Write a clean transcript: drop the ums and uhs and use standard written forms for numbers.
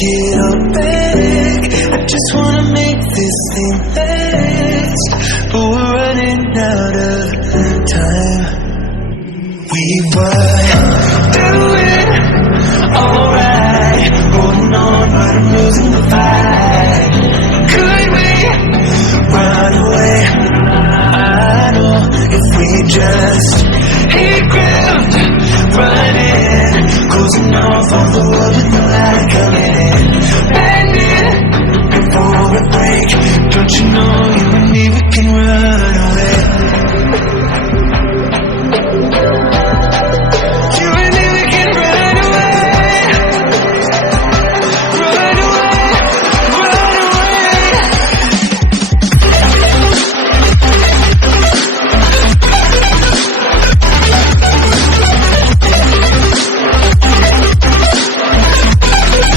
it all back. I just wanna make this thing last, but we're running out of time. We were doing alright, holding on, but I'm losing the fight. Could we run away? I know if we just hit ground, running, closing off all the world with no light coming in. Bending before we break. Don't you know you and me, we can run.